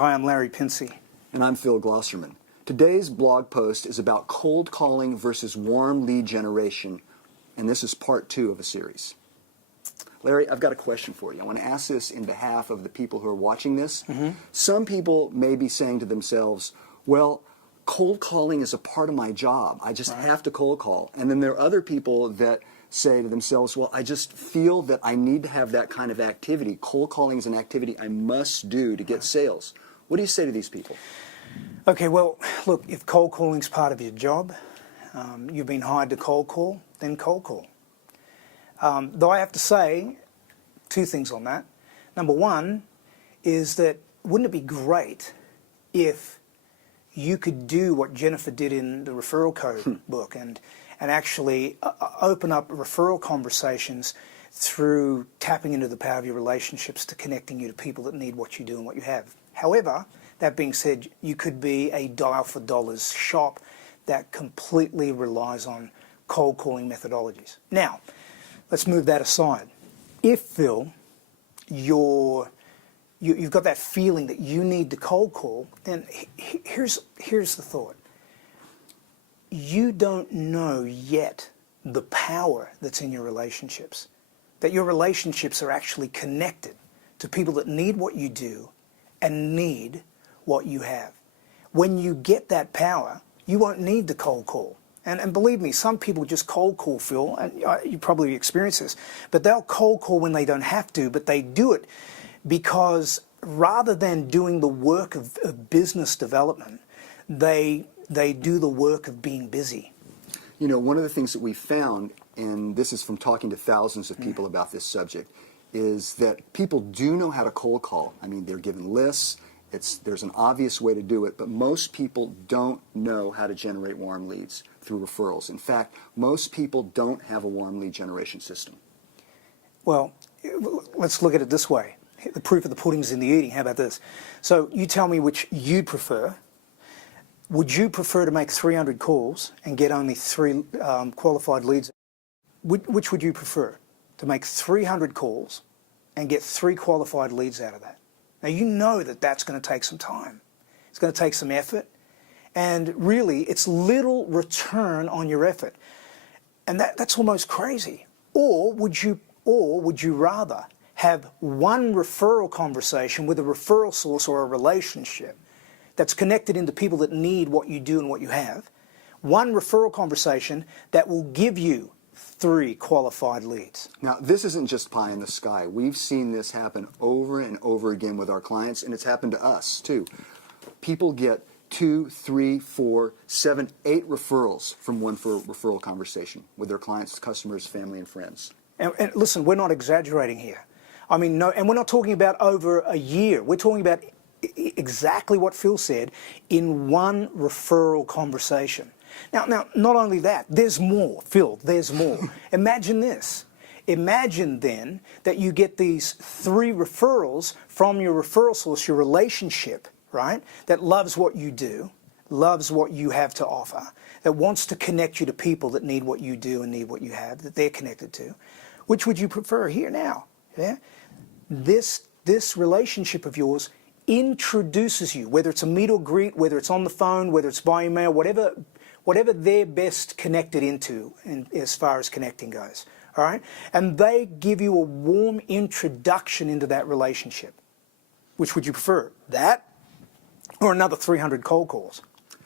Hi, I'm Larry Pinsey. And I'm Phil Glosserman. Today's blog post is about cold calling versus warm lead generation, and this is part 2 of a series. Larry, I've got a question for you. I want to ask this in behalf of the people who are watching this. Some people may be saying to themselves, well, cold calling is a part of my job. I just have to cold call. And then there are other people that say to themselves, well, I just feel that I need to have that kind of activity. Cold calling is an activity I must do to get sales. What do you say to these people? Okay, well, look, if cold calling is part of your job, you've been hired to cold call, then cold call. Though I have to say 2 things on that. Number one is that wouldn't it be great if you could do what Jennifer did in the referral code book and actually open up referral conversations through tapping into the power of your relationships to connecting you to people that need what you do and what you have. However, that being said, you could be a dial for dollars shop that completely relies on cold calling methodologies. Now, let's move that aside. If, Phil, you've got that feeling that you need to cold call, then here's the thought. You don't know yet the power that's in your relationships, that your relationships are actually connected to people that need what you do and need what you have. When you get that power, you won't need to cold call. And believe me, some people just cold call, Phil, and you probably experience this, but they'll cold call when they don't have to, but they do it because rather than doing the work of business development, they do the work of being busy. You know, one of the things that we found, and this is from talking to thousands of people about this subject, is that people do know how to cold call. I mean, they're given lists. There's an obvious way to do it, but most people don't know how to generate warm leads through referrals. In fact, most people don't have a warm lead generation system. Well, let's look at it this way. The proof of the pudding's in the eating. How about this? So you tell me which you prefer. Would you prefer to make 300 calls and get only 3 qualified leads? Which would you prefer? To make 300 calls and get 3 qualified leads out of that? Now, you know that that's going to take some time. It's going to take some effort. And really, it's little return on your effort. And that's almost crazy. Or would you rather have one referral conversation with a referral source or a relationship that's connected into people that need what you do and what you have, one referral conversation that will give you 3 qualified leads. Now, this isn't just pie in the sky. We've seen this happen over and over again with our clients, and it's happened to us, too. People get 2, 3, 4, 7, 8 referrals from one referral conversation with their clients, customers, family, and friends. And listen, we're not exaggerating here. I mean, no, and we're not talking about over a year. We're talking about exactly what Phil said in one referral conversation. Now, not only that, there's more, Phil, there's more. Imagine this. Imagine then that you get these 3 referrals from your referral source, your relationship, right, that loves what you do, loves what you have to offer, that wants to connect you to people that need what you do and need what you have, that they're connected to. Which would you prefer here now? Yeah? This relationship of yours introduces you, whether it's a meet or greet, whether it's on the phone, whether it's by email, whatever they're best connected into as far as connecting goes, all right? And they give you a warm introduction into that relationship. Which would you prefer, that or another 300 cold calls?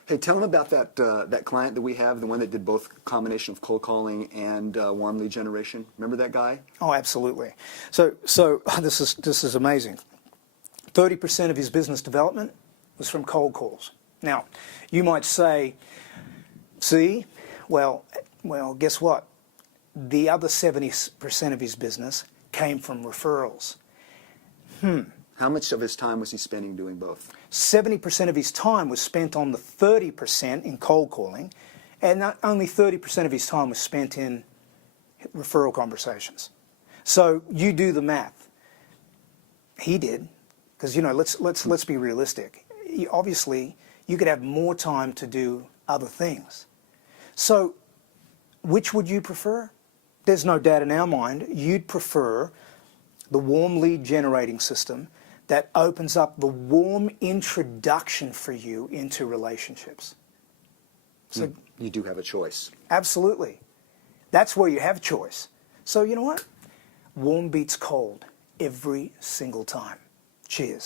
Hey, tell them about that client that we have, the one that did both combination of cold calling and warm lead generation. Remember that guy? Oh, absolutely. So this is amazing. 30% of his business development was from cold calls. Now, you might say, see, well, guess what? The other 70% of his business came from referrals. How much of his time was he spending doing both? 70% of his time was spent on the 30% in cold calling, and only 30% of his time was spent in referral conversations. So you do the math. He did, because let's be realistic. Obviously, you could have more time to do other things. So, which would you prefer? There's no doubt in our mind you'd prefer the warm lead generating system that opens up the warm introduction for you into relationships. So You do have a choice. absolutely. That's where you have choice. So you know what? Warm beats cold every single time. Cheers.